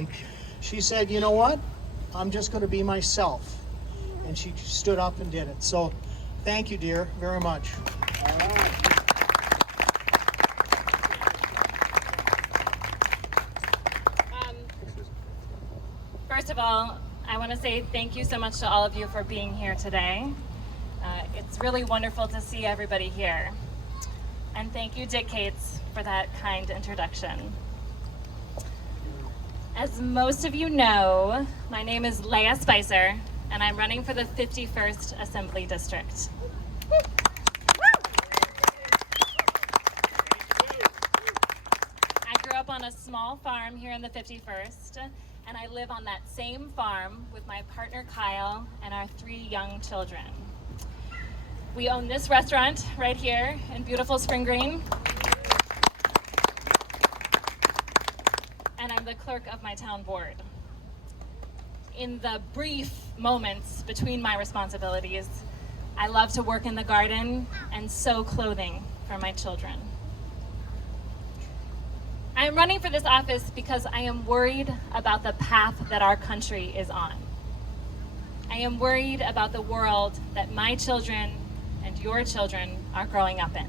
and she said, you know what? I'm just going to be myself. And she stood up and did it. So thank you, dear, very much. All right. First of all, I want to say thank you so much to all of you for being here today. It's really wonderful to see everybody here. And thank you, Dick Cates, for that kind introduction. As most of you know, my name is Leah Spicer, and I'm running for the 51st Assembly District. I grew up on a small farm here in the 51st, and I live on that same farm with my partner Kyle and our 3 young children. We own this restaurant right here in beautiful Spring Green. And I'm the clerk of my town board. In the brief moments between my responsibilities, I love to work in the garden and sew clothing for my children. I am running for this office because I am worried about the path that our country is on. I am worried about the world that my children and your children are growing up in.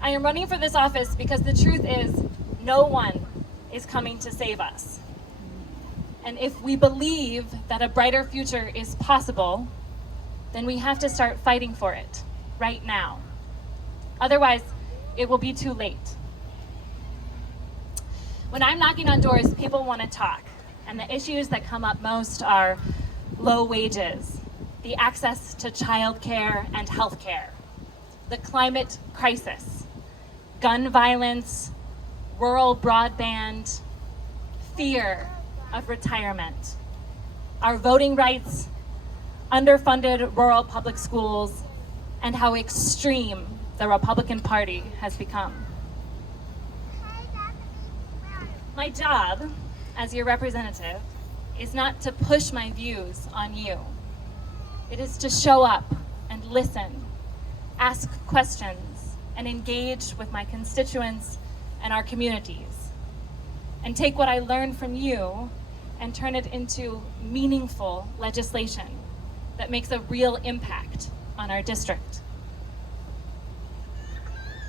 I am running for this office because the truth is, no one is coming to save us. And if we believe that a brighter future is possible, then we have to start fighting for it right now. Otherwise, it will be too late. When I'm knocking on doors, people want to talk, and the issues that come up most are low wages, the access to childcare and healthcare, the climate crisis, gun violence, rural broadband, fear of retirement, our voting rights, underfunded rural public schools, and how extreme the Republican Party has become. My job as your representative is not to push my views on you. It is to show up and listen, ask questions, and engage with my constituents and our communities, and take what I learned from you and turn it into meaningful legislation that makes a real impact on our district.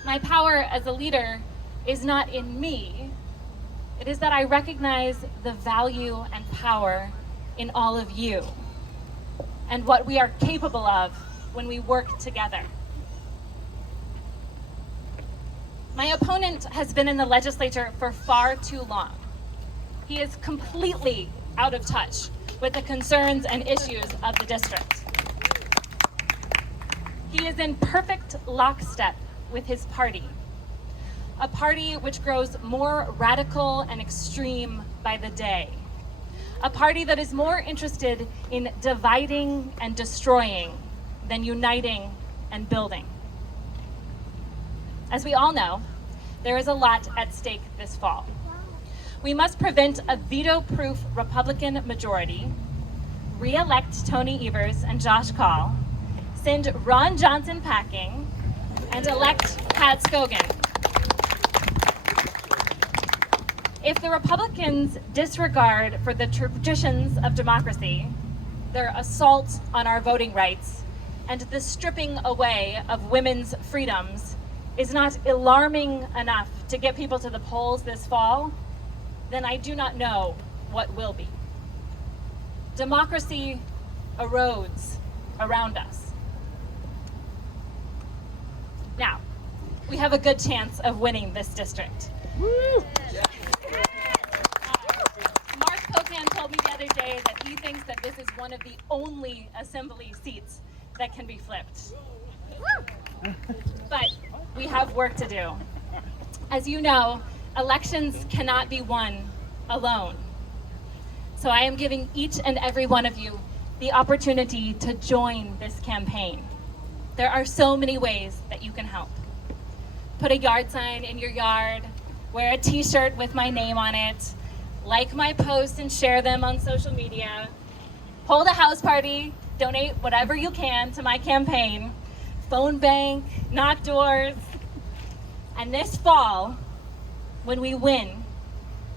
My power as a leader is not in me. It is that I recognize the value and power in all of you and what we are capable of when we work together. My opponent has been in the legislature for far too long. He is completely out of touch with the concerns and issues of the district. He is in perfect lockstep with his party, a party which grows more radical and extreme by the day, a party that is more interested in dividing and destroying than uniting and building. As we all know, there is a lot at stake this fall. We must prevent a veto-proof Republican majority, re-elect Tony Evers and Josh Kaul, send Ron Johnson packing, and elect Pat Scogan. If the Republicans disregard for the traditions of democracy, their assault on our voting rights, and the stripping away of women's freedoms is not alarming enough to get people to the polls this fall, then I do not know what will be. Democracy erodes around us. Now, we have a good chance of winning this district. Woo! Mark Pocan told me the other day that he thinks that this is one of the only assembly seats that can be flipped. But we have work to do. As you know, elections cannot be won alone. So I am giving each and every one of you the opportunity to join this campaign. There are so many ways that you can help. Put a yard sign in your yard, wear a t-shirt with my name on it, like my posts and share them on social media, hold a house party, donate whatever you can to my campaign, phone bank, knock doors. And this fall, when we win,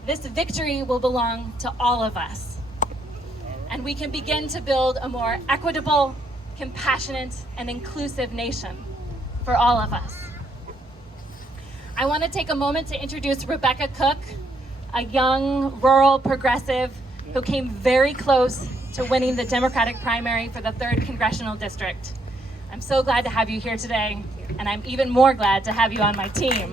This victory will belong to all of us. And we can begin to build a more equitable, compassionate, and inclusive nation for all of us. I want to take a moment to introduce Rebecca Cook, a young rural progressive who came very close to winning the Democratic primary for the 3rd Congressional District. I'm so glad to have you here today, and I'm even more glad to have you on my team.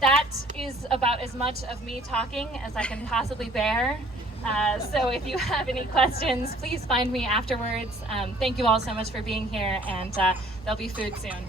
That is about as much of me talking as I can possibly bear. So if you have any questions, please find me afterwards. Thank you all so much for being here, and there'll be food soon.